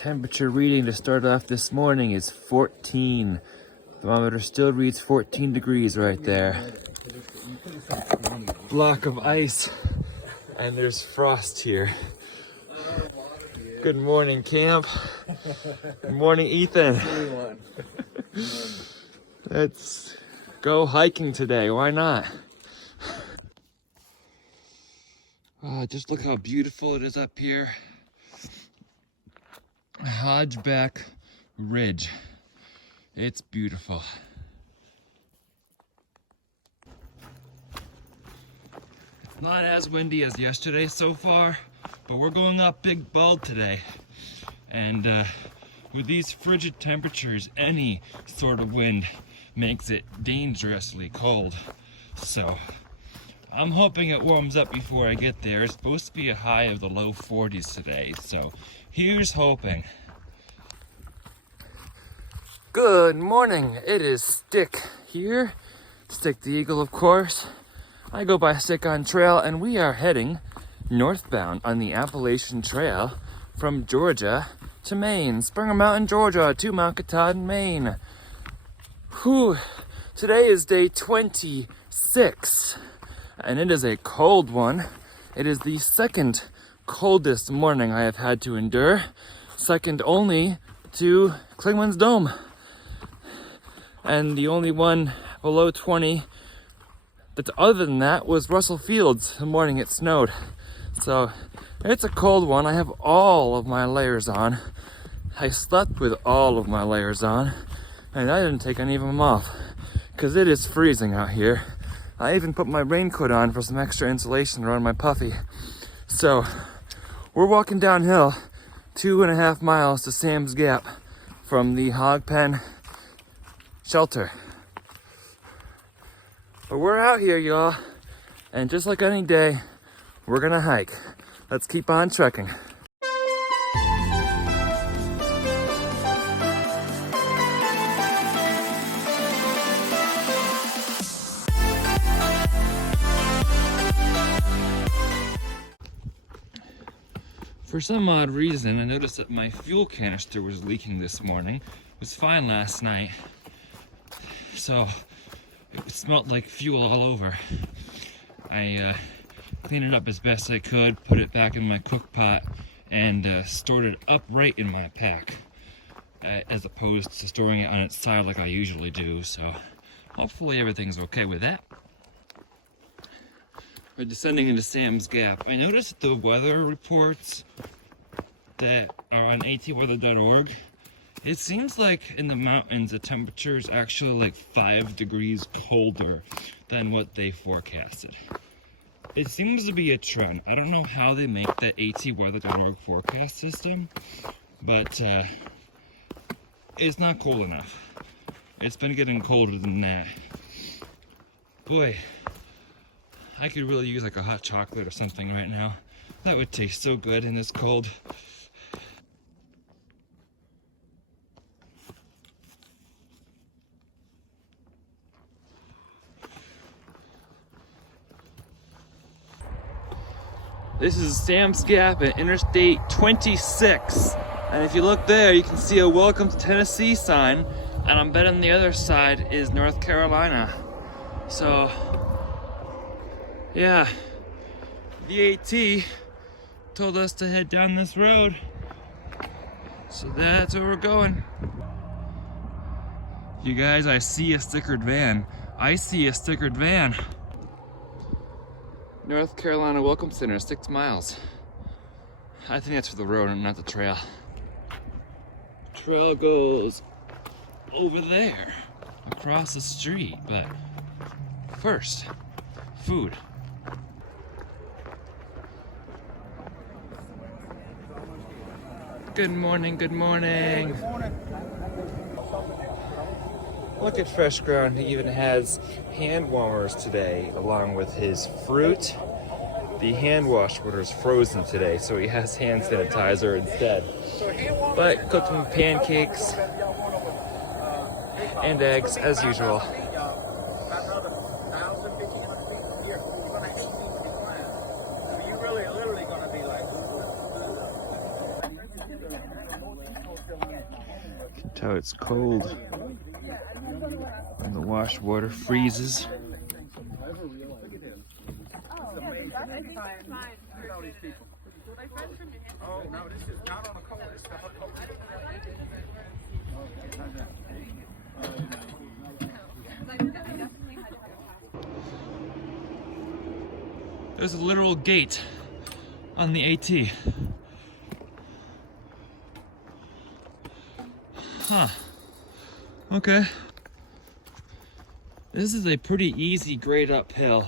temperature reading to start off this morning is 14. Thermometer still reads 14 degrees right there. Block of ice, and there's frost here. Good morning, camp. Good morning, Ethan. Let's go hiking today. Why not? Just look how beautiful it is up here. Hodgeback Ridge. It's beautiful. It's not as windy as yesterday so far, but we're going up Big Bald today. And with these frigid temperatures, any sort of wind makes it dangerously cold. So I'm hoping it warms up before I get there. It's supposed to be a high of the low 40s today, so here's hoping. Good morning, it is Stick here. Stick the Eagle, of course. I go by Stick on Trail, and we are heading northbound on the Appalachian Trail from Georgia to Maine. Springer Mountain, Georgia to Mount Katahdin, Maine. Whew. Today is day 26, and it is a cold one. It is the second coldest morning I have had to endure, second only to Klingman's Dome. And the only one below 20 that's other than that was Russell Fields the morning it snowed. So it's a cold one. I have all of my layers on. I slept with all of my layers on, and I didn't take any of them off because it is freezing out here. I even put my raincoat on for some extra insulation around my puffy. So we're walking downhill 2.5 miles to Sam's Gap from the hog pen shelter. But we're out here, y'all, and just like any day, we're gonna hike. Let's keep on trekking. For some odd reason, I noticed that my fuel canister was leaking this morning. It was fine last night, so it smelled like fuel all over. I cleaned it up as best I could, put it back in my cook pot, and stored it upright in my pack, as opposed to storing it on its side like I usually do, so hopefully everything's okay with that. We're descending into Sam's Gap. I noticed the weather reports that are on atweather.org. It seems like in the mountains the temperature is actually like 5 degrees colder than what they forecasted. It seems to be a trend. I don't know how they make the atweather.org forecast system, but it's not cold enough. It's been getting colder than that. Boy, I could really use like a hot chocolate or something right now. That would taste so good in this cold. This is Sam's Gap at Interstate 26. And if you look there, you can see a Welcome to Tennessee sign. And I'm betting the other side is North Carolina. So, yeah, the AT told us to head down this road. So that's where we're going. You guys, I see a stickered van. I see a stickered van. North Carolina Welcome Center, 6 miles. I think that's for the road and not the trail. Trail goes over there, across the street, but first, food. Good morning, good morning. Good morning. Look at FreshGround, he even has hand warmers today along with his fruit. The hand wash water is frozen today, so he has hand sanitizer instead. But cooking pancakes and eggs as usual. You can tell it's cold when the wash water freezes. There's a literal gate on the AT. Huh. Okay. This is a pretty easy grade uphill.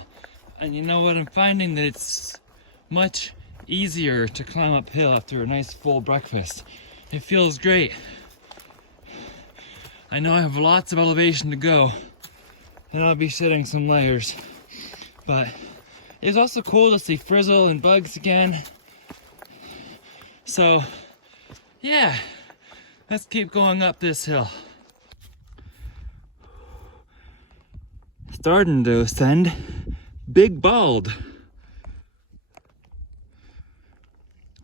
And you know what? I'm finding that it's much easier to climb uphill after a nice full breakfast. It feels great. I know I have lots of elevation to go, and I'll be shedding some layers. But it's also cool to see frizzle and bugs again. So, yeah, let's keep going up this hill. Starting to ascend Big Bald.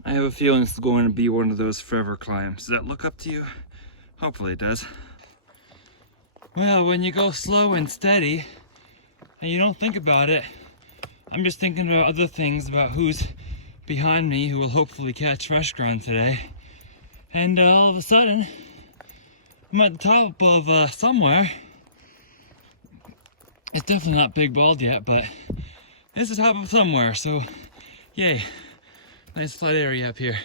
I have a feeling it's going to be one of those forever climbs. Does that look up to you? Hopefully it does. Well, when you go slow and steady and you don't think about it, I'm just thinking about other things, about who's behind me who will hopefully catch FreshGround today. And all of a sudden, I'm at the top of somewhere. It's definitely not Big Bald yet, but it's the top of somewhere, so yay. Nice flat area up here.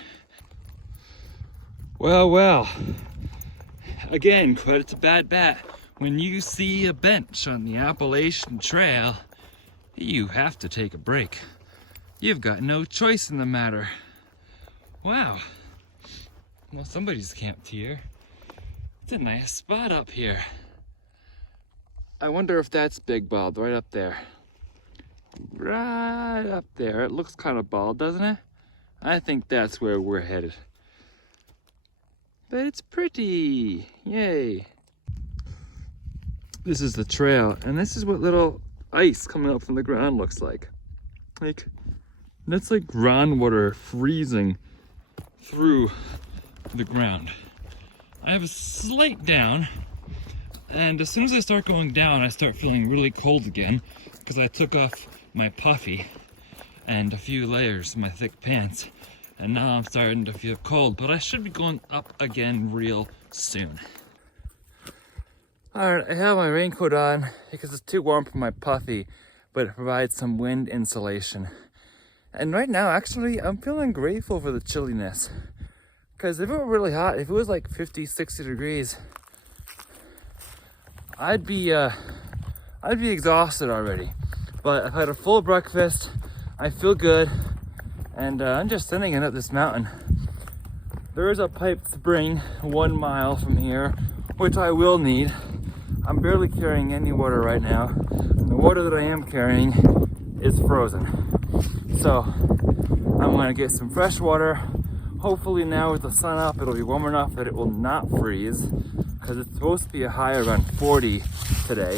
Well, well. Again, credit to Bad Bat. When you see a bench on the Appalachian Trail, you have to take a break. You've got no choice in the matter. Wow. Well, somebody's camped here. It's a nice spot up here. I wonder if that's Big Bald, right up there. Right up there. It looks kind of bald, doesn't it? I think that's where we're headed. But it's pretty. Yay. This is the trail, and this is what little ice coming up from the ground looks like. Like, that's like groundwater freezing through the ground. I have a slight down, and as soon as I start going down, I start feeling really cold again because I took off my puffy and a few layers of my thick pants, and now I'm starting to feel cold, but I should be going up again real soon. Alright, I have my raincoat on because it's too warm for my puffy, but it provides some wind insulation. And right now, actually, I'm feeling grateful for the chilliness. Because if it were really hot, if it was like 50, 60 degrees, I'd be exhausted already. But I've had a full breakfast, I feel good, and I'm just sending it up this mountain. There is a piped spring 1 mile from here, which I will need. I'm barely carrying any water right now, and the water that I am carrying is frozen. So I'm gonna get some fresh water. Hopefully now with the sun up, it'll be warm enough that it will not freeze, because it's supposed to be a high around 40 today.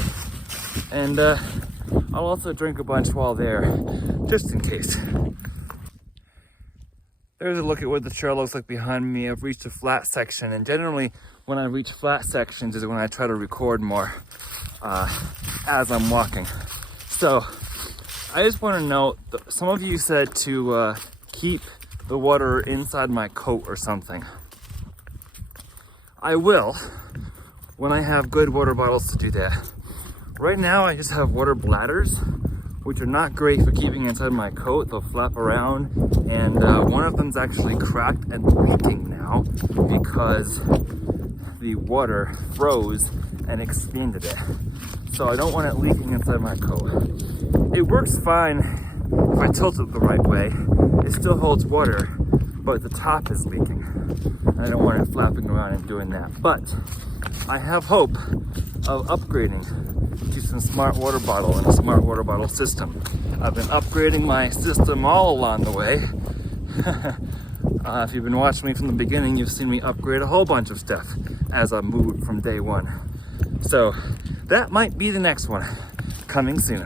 And I'll also drink a bunch while there, just in case. There's a look at what the trail looks like behind me. I've reached a flat section, and generally when I reach flat sections is when I try to record more as I'm walking. So I just want to note, some of you said to keep the water inside my coat or something. I will when I have good water bottles to do that. Right now I just have water bladders, which are not great for keeping inside my coat. They'll flap around, and one of them's actually cracked and leaking now because the water froze and expanded it. So I don't want it leaking inside my coat. It works fine if I tilt it the right way. It still holds water, but the top is leaking. I don't want it flapping around and doing that. But I have hope of upgrading to some smart water bottle and a smart water bottle system. I've been upgrading my system all along the way. If you've been watching me from the beginning, you've seen me upgrade a whole bunch of stuff as I moved from day one. So that might be the next one, coming soon.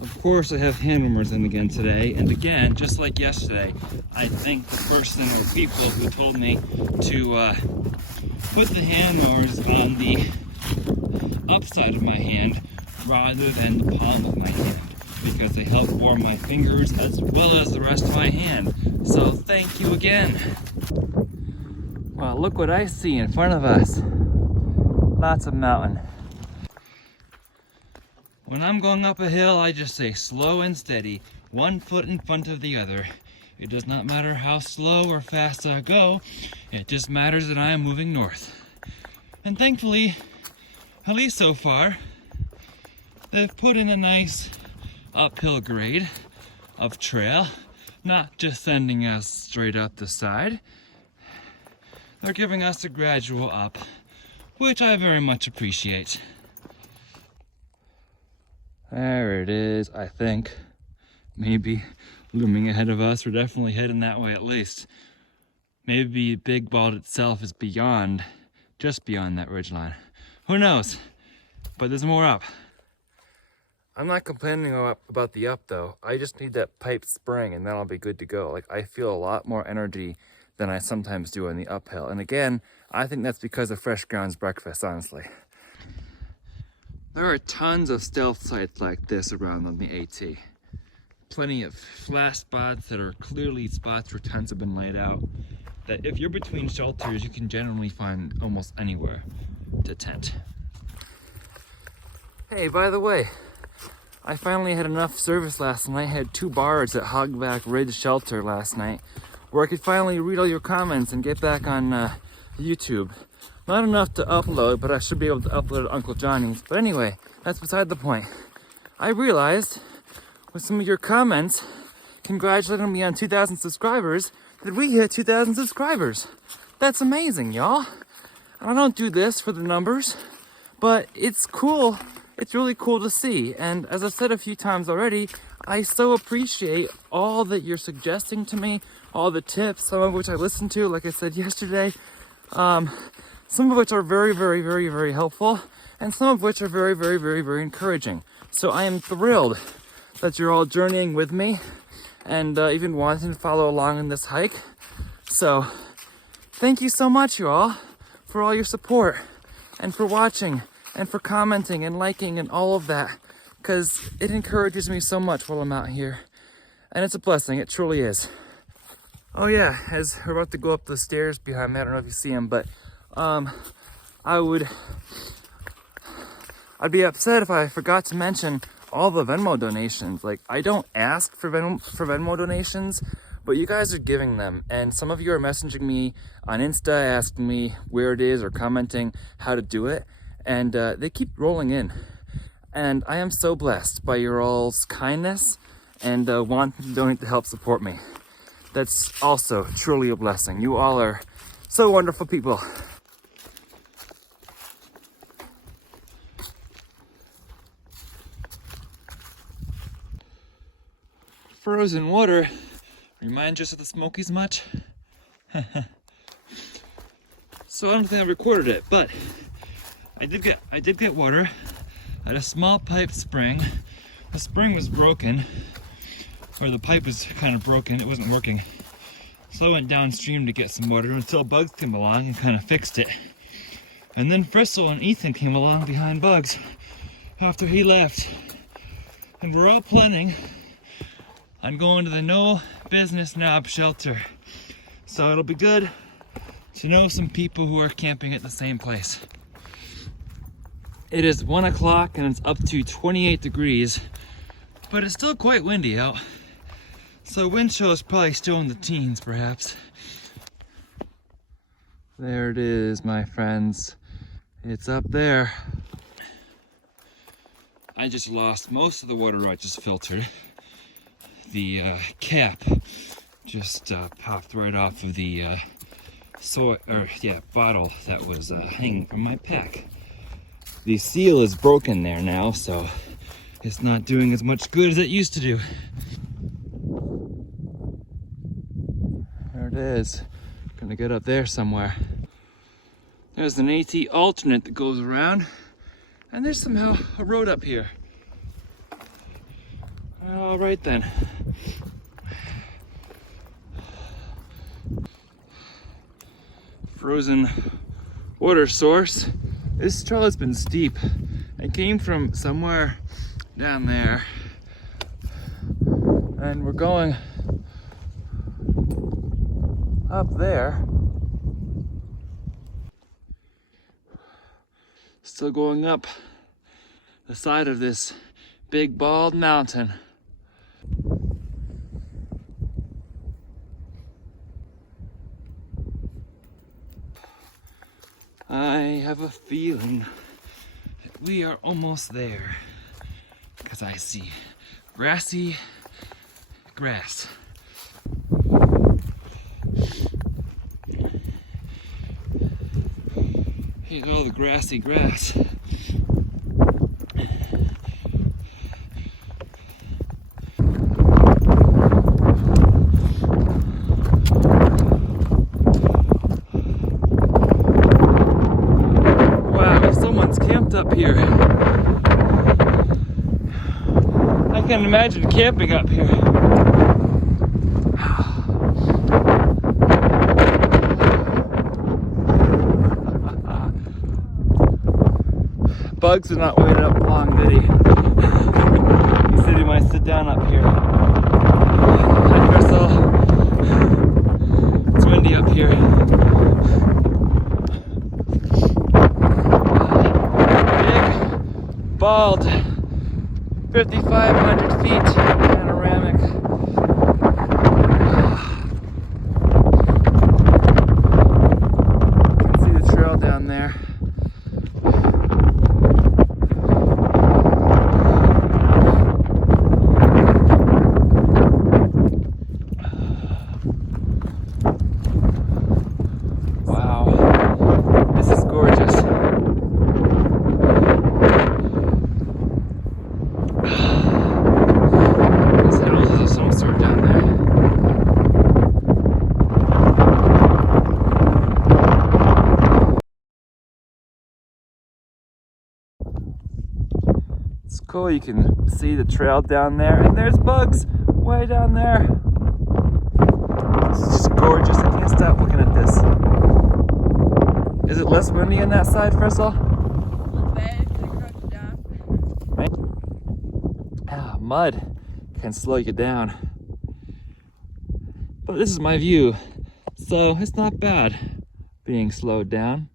Of course, I have hand warmers in again today, and again, just like yesterday, I thank the person or people who told me to put the hand warmers on the upside of my hand rather than the palm of my hand, because they help warm my fingers as well as the rest of my hand. So thank you again. Well, look what I see in front of us. Lots of mountain. When I'm going up a hill, I just say slow and steady, 1 foot in front of the other. It does not matter how slow or fast I go, it just matters that I am moving north. And thankfully, at least so far, they've put in a nice uphill grade of trail, not just sending us straight up the side. They're giving us a gradual up, which I very much appreciate. There it is, I think. Maybe looming ahead of us. We're definitely heading that way at least. Maybe Big Bald itself is beyond, just beyond that ridgeline. Who knows? But there's more up. I'm not complaining about the up though. I just need that piped spring and then I'll be good to go. Like, I feel a lot more energy than I sometimes do on the uphill. And again, I think that's because of FreshGround's breakfast, honestly. There are tons of stealth sites like this around on the AT. Plenty of flash spots that are clearly spots where tents have been laid out, that if you're between shelters, you can generally find almost anywhere to tent. Hey, by the way, I finally had enough service last night. I had 2 bars at Hogback Ridge Shelter last night, where I could finally read all your comments and get back on YouTube. Not enough to upload, but I should be able to upload at Uncle Johnny's. But anyway, that's beside the point. I realized with some of your comments congratulating me on 2,000 subscribers that we hit 2,000 subscribers. That's amazing, y'all. And I don't do this for the numbers, but it's cool. It's really cool to see. And as I've said a few times already, I so appreciate all that you're suggesting to me, all the tips, some of which I listened to, like I said yesterday. Some of which are very, very, very, very helpful, and some of which are very, very, very, very encouraging. So I am thrilled that you're all journeying with me and even wanting to follow along in this hike. So thank you so much, you all, for all your support and for watching and for commenting and liking and all of that, because it encourages me so much while I'm out here. And it's a blessing, it truly is. Oh yeah, as we're about to go up the stairs behind me, I don't know if you see them, but I'd be upset if I forgot to mention all the Venmo donations. Like, I don't ask for Venmo donations, but you guys are giving them. And some of you are messaging me on Insta, asking me where it is or commenting how to do it. And they keep rolling in. And I am so blessed by your all's kindness and wanting to donate to help support me. That's also truly a blessing. You all are so wonderful people. Frozen water reminds us of the Smokies much? So I don't think I recorded it, but I did get water at a small pipe spring. The spring was broken, or the pipe was kind of broken, it wasn't working. So I went downstream to get some water until Bugs came along and kind of fixed it. And then Fristle and Ethan came along behind Bugs after he left. And we're all planning on going to the No Business Knob shelter. So it'll be good to know some people who are camping at the same place. It is 1 o'clock and it's up to 28 degrees, but it's still quite windy out. So wind chill is probably still in the teens, perhaps. There it is, my friends. It's up there. I just lost most of the water I just filtered. The cap just popped right off of the bottle that was hanging from my pack. The seal is broken there now, so it's not doing as much good as it used to do. There it is. Gonna get up there somewhere. There's an AT alternate that goes around, and there's somehow a road up here. All right then. Frozen water source. This trail has been steep. It came from somewhere down there. And we're going up there. Still going up the side of this big bald mountain. I have a feeling that we are almost there because I see grassy grass. Here's all the grassy grass. Up here. I can imagine camping up here. Bugs are not waiting up long, did he? He said he might sit down up here. Hi, Crystal. It's windy up here. Bald, 5,500 feet, panoramic. You can see the trail down there. Wow, this is gorgeous. It's cool, you can see the trail down there, and there's bugs way down there. It's just gorgeous. I can't stop looking at this. Is it less windy on that side, Crystal? A little bit, they crouch down. Right? Ah, mud can slow you down. But this is my view, so it's not bad being slowed down.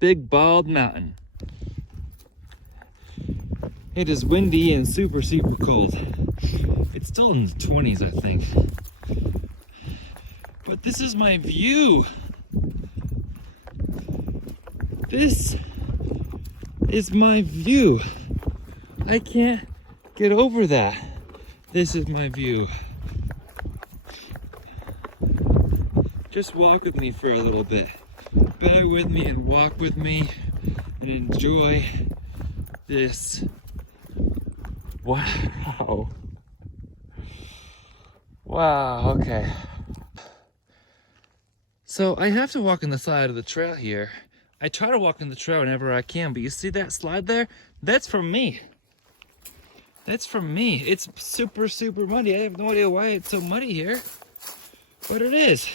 Big bald mountain. It is windy and super cold. It's still in the 20s, I think. But this is my view. This is my view. I can't get over that. This is my view. Just walk with me for a little bit. Bear with me and walk with me and enjoy this. Wow. Wow, okay. So I have to walk on the side of the trail here. I try to walk on the trail whenever I can, but you see that slide there? That's from me. That's from me. It's super muddy. I have no idea why it's so muddy here, but it is.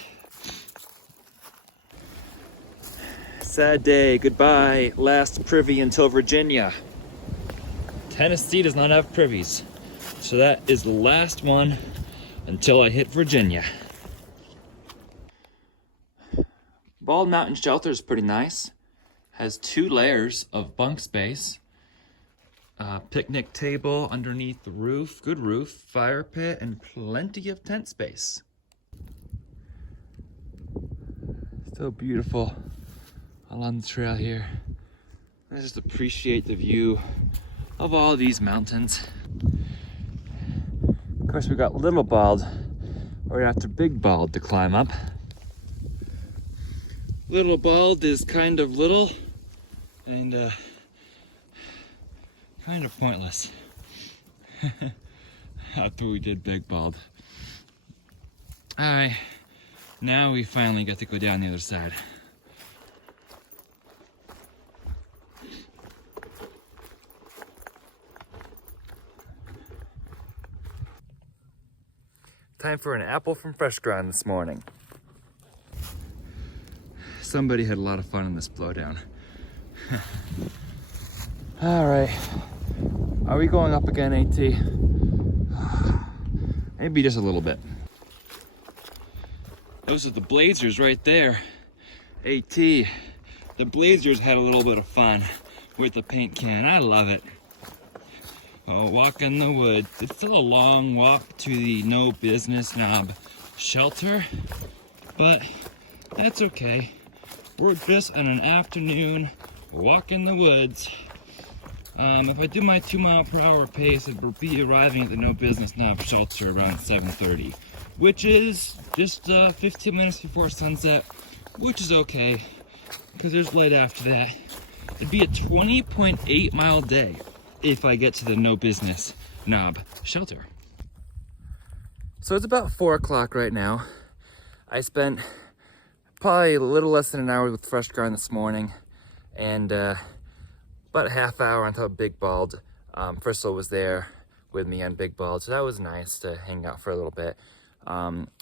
Sad day, goodbye. Last privy until Virginia. Tennessee does not have privies. So that is the last one until I hit Virginia. Bald Mountain Shelter is pretty nice. Has 2 layers of bunk space. Picnic table underneath the roof, good roof, fire pit, and plenty of tent space. Still beautiful along the trail here. I just appreciate the view of all these mountains. Of course, we got Little Bald right after Big Bald to climb up. Little Bald is kind of little and kind of pointless after we did Big Bald. Alright, now we finally get to go down the other side. time for an apple from FreshGround this morning. Somebody had a lot of fun in this blowdown. All right, are we going up again, AT? Maybe just a little bit. Those are the Blazers right there. AT, the Blazers had a little bit of fun with the paint can. I love it. Oh, walk in the woods. It's still a long walk to the No Business Knob shelter, but that's okay. We're just on an afternoon walk in the woods. If I do my 2-mile-per-hour pace, it will be arriving at the No Business Knob shelter around 7:30, which is just 15 minutes before sunset, which is okay, because there's light after that. It'd be a 20.8-mile day if I get to the No Business Knob shelter. So it's about 4 o'clock right now. I spent probably a little less than an hour with FreshGround this morning, and about a half hour on top of Big Bald. Crystal was there with me on Big Bald, so that was nice to hang out for a little bit.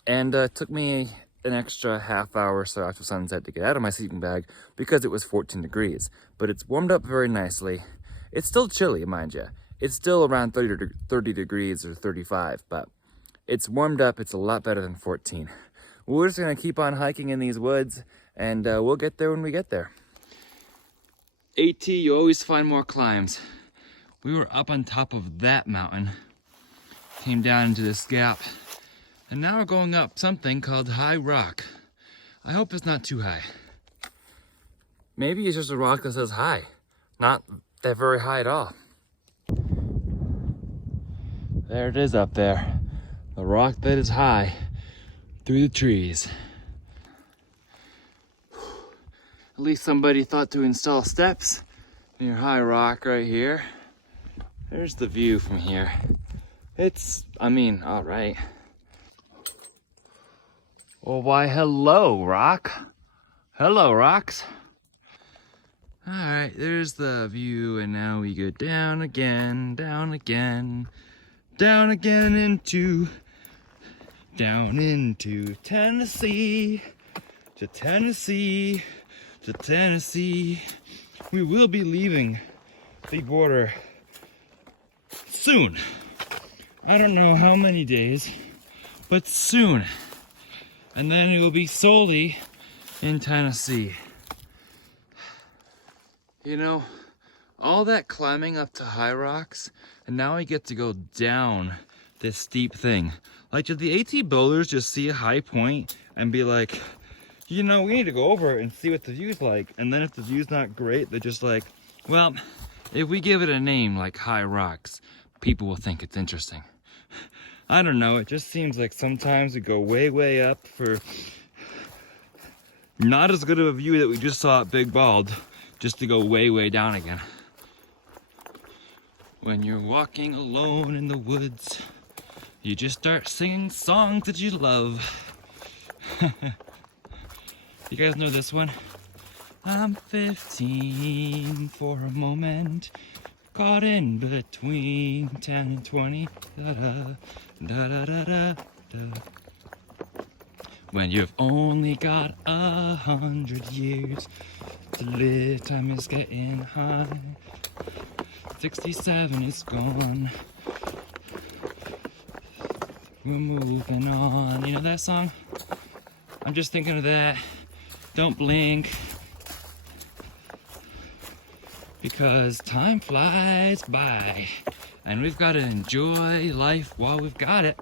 It took me an extra half hour or so after sunset to get out of my sleeping bag because it was 14 degrees. But it's warmed up very nicely. It's still chilly, mind you. It's still around 30 degrees or 35, but it's warmed up. It's a lot better than 14. We're just gonna keep on hiking in these woods, and we'll get there when we get there. AT, you always find more climbs. We were up on top of that mountain, came down into this gap, and now we're going up something called High Rock. I hope it's not too high. Maybe it's just a rock that says high. Not that very high at all. There it is up there. The rock that is high through the trees. At least somebody thought to install steps near High Rock right here. There's the view from here. All right. Well, why, hello, rock. Hello, rocks. All right, there's the view, and now we go down again, down again, down again down into Tennessee, to Tennessee, to Tennessee. We will be leaving the border soon. I don't know how many days, but soon. And then it will be solely in Tennessee. You know, all that climbing up to High Rocks, and now I get to go down this steep thing. Like, did the AT boulders just see a high point and be like, you know, we need to go over it and see what the view's like? And then if the view's not great, they're just like, well, if we give it a name like High Rocks, people will think it's interesting. I don't know, it just seems like sometimes we go way, way up for not as good of a view that we just saw at Big Bald, just to go way, way down again. When you're walking alone in the woods, you just start singing songs that you love. You guys know this one? I'm 15 for a moment, caught in between 10 and 20. Da-da-da-da-da-da. When you've only got 100 years to live, time is getting high. 67 is gone. We're moving on. You know that song? I'm just thinking of that. Don't blink. Because time flies by. And we've got to enjoy life while we've got it.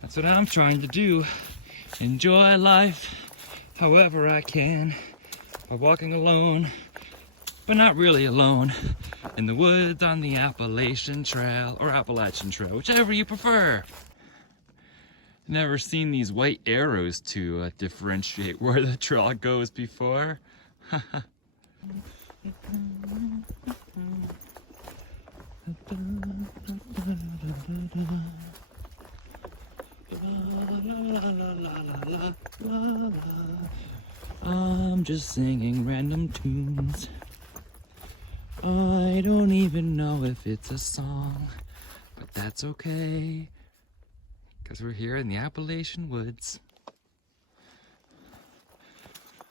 That's what I'm trying to do. Enjoy life however I can. By walking alone, but not really alone, in the woods on the Appalachian Trail, or Appalachian Trail, whichever you prefer. Never seen these white arrows to differentiate where the trail goes before. I'm just singing random tunes. I don't even know if it's a song, but that's okay. because we're here in the Appalachian woods.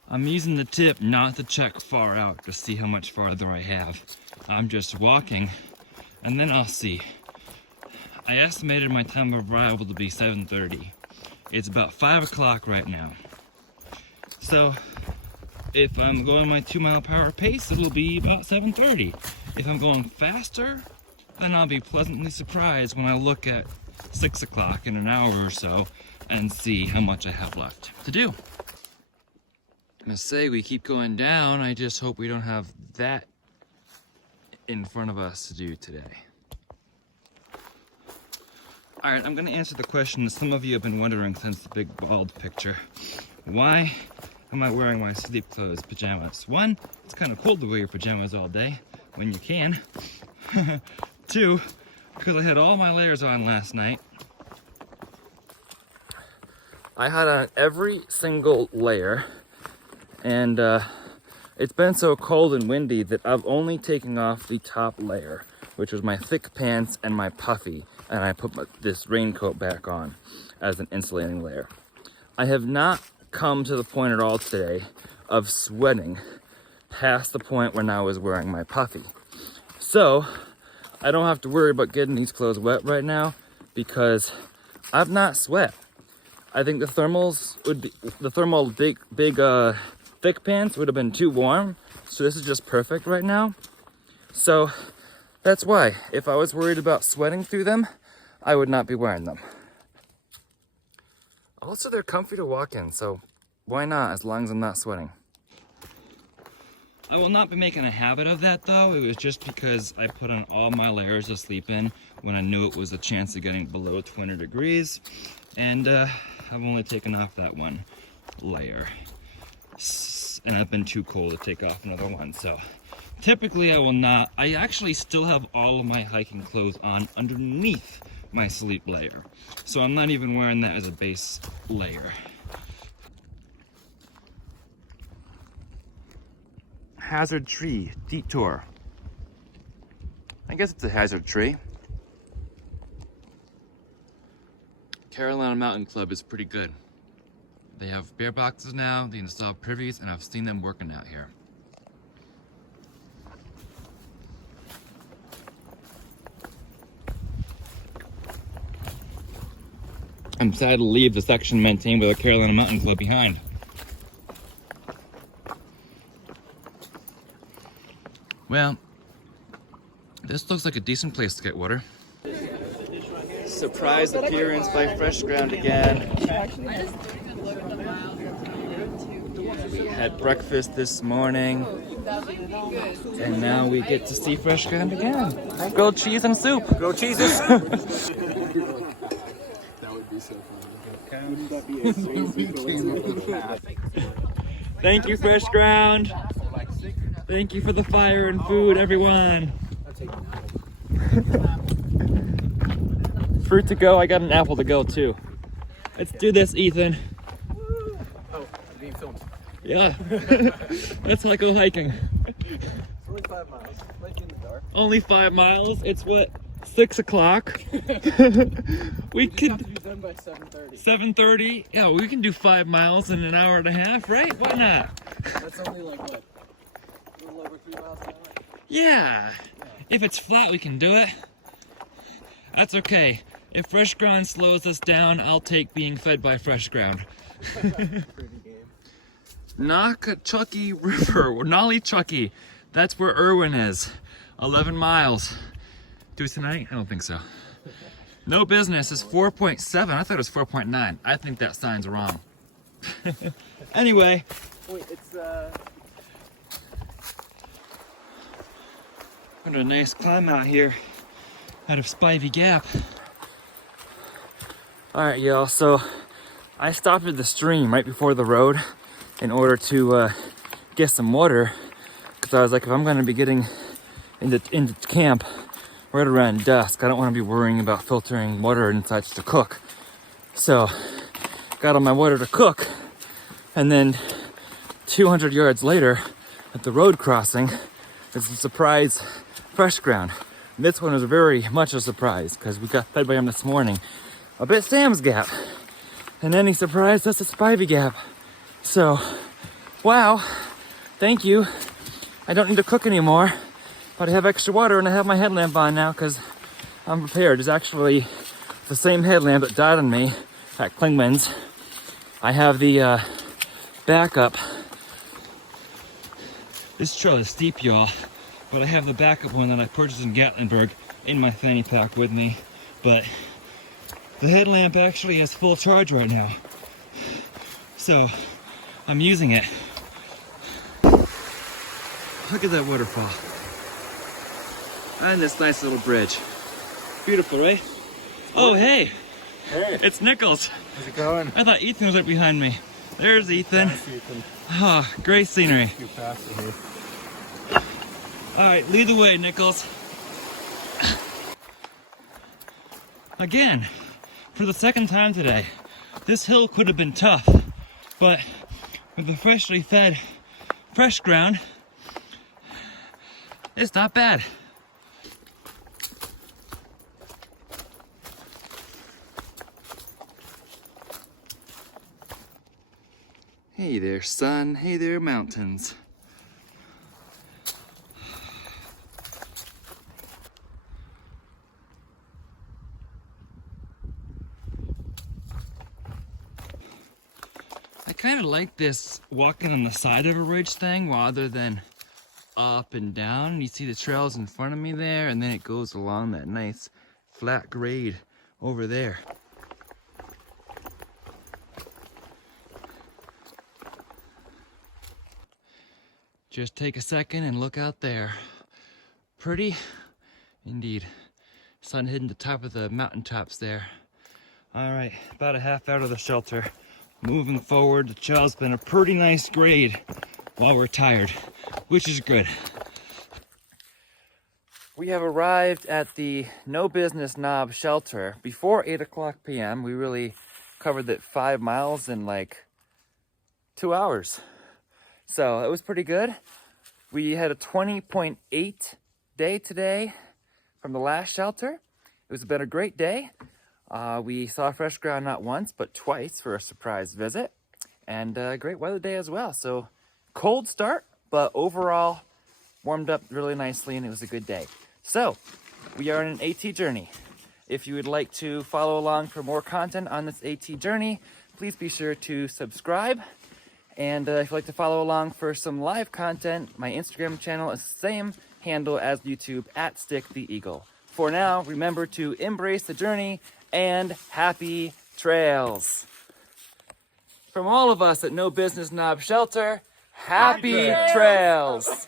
I'm using the tip not to check far out to see how much farther I have. I'm just walking and then I'll see. I estimated my time of arrival to be 7:30. It's about 5 o'clock right now. So if I'm going my 2-mile-per-hour pace, it'll be about 7:30. If I'm going faster, then I'll be pleasantly surprised when I look at 6 o'clock in an hour or so and see how much I have left to do. I'm gonna say we keep going down. I just hope we don't have that in front of us to do today. All right, I'm gonna answer the question that some of you have been wondering since the big bald picture. Why am I wearing my sleep clothes, pajamas? One, it's kind of cool to wear your pajamas all day when you can. Two, because I had all my layers on last night. I had on every single layer, and it's been so cold and windy that I've only taken off the top layer, which was my thick pants and my puffy, and I put this raincoat back on as an insulating layer. I have not come to the point at all today of sweating past the point when I was wearing my puffy. So I don't have to worry about getting these clothes wet right now because I've not sweat. I think the thermal big thick pants would have been too warm, so this is just perfect right now. So that's why, if I was worried about sweating through them, I would not be wearing them. Also, they're comfy to walk in, so why not, as long as I'm not sweating. I will not be making a habit of that though. It was just because I put on all my layers to sleep in when I knew it was a chance of getting below 20 degrees. And I've only taken off that one layer. And I've been too cold to take off another one, so typically I will not. I actually still have all of my hiking clothes on underneath my sleep layer, so I'm not even wearing that as a base layer. Hazard tree detour. I guess it's a hazard tree. Carolina Mountain Club is pretty good. They have beer boxes now, they install privies, and I've seen them working out here. I'm sad to leave the section maintained by the Carolina Mountain Club behind. Well, this looks like a decent place to get water. Surprise appearance by FreshGround again. We had breakfast this morning, and now we get to see FreshGround again. Grilled cheese and soup. Grilled cheese and soup. Thank you, FreshGround. Thank you for the fire and food, everyone. Fruit to go. I got an apple to go too. Let's do this, Ethan. Oh, I'm being filmed. Yeah. Let's go hiking. It's only 5 miles. Like in the dark. Only 5 miles. It's what? 6 o'clock. We could have to be done by 7:30. 7:30. Yeah, we can do 5 miles in an hour and a half, right? Why not? That's only like what? A little over 3 miles an hour? Yeah. If it's flat, we can do it. That's okay. If FreshGround slows us down, I'll take being fed by FreshGround. Nockachucky River, Nolly-Chucky. That's where Irwin is. 11 miles. Do it tonight? I don't think so. No business is 4.7. I thought it was 4.9. I think that sign's wrong. Anyway. Wait, it's What a nice climb out here out of Spivey Gap. Alright, y'all, so I stopped at the stream right before the road in order to get some water, because I was like, if I'm going to be getting into camp right around dusk, I don't want to be worrying about filtering water and such to cook. So got all my water to cook, and then 200 yards later at the road crossing, it's a surprise FreshGround. This one was very much a surprise because we got fed by him this morning up at Sam's Gap. And then he surprised us at Spivey Gap. So, wow, thank you. I don't need to cook anymore, but I have extra water and I have my headlamp on now because I'm prepared. It's actually the same headlamp that died on me at Klingman's. I have the backup. This trail is steep, y'all, but I have the backup one that I purchased in Gatlinburg in my fanny pack with me. But the headlamp actually has full charge right now, so I'm using it. Look at that waterfall and this nice little bridge. Beautiful, right? Oh, hey, it's Nichols. How's it going? I thought Ethan was right behind me. There's Ethan. Nice, Ethan. Ah, great scenery. Too fast in here. All right, lead the way, Nichols. Again, for the second time today. This hill could have been tough, but with the freshly fed FreshGround, it's not bad. Hey there, sun. Hey there, mountains. I kind of like this walking on the side of a ridge thing rather than up and down. You see the trails in front of me there, and then it goes along that nice flat grade over there. Just take a second and look out there. Pretty indeed. Sun hitting the top of the mountaintops there. All right, about a half out of the shelter. Moving forward, the trail's been a pretty nice grade while we're tired, which is good. We have arrived at the No Business Knob shelter before 8 o'clock p.m. We really covered that 5 miles in like 2 hours. So it was pretty good. We had a 20.8 day today from the last shelter. It's been a great day. We saw FreshGround not once, but twice for a surprise visit. And a great weather day as well. So cold start, but overall warmed up really nicely and it was a good day. So we are on an AT journey. If you would like to follow along for more content on this AT journey, please be sure to subscribe. And if you'd like to follow along for some live content, my Instagram channel is the same handle as YouTube at Stick the Eagle. For now, remember to embrace the journey and happy trails. From all of us at No Business Knob Shelter, happy trails.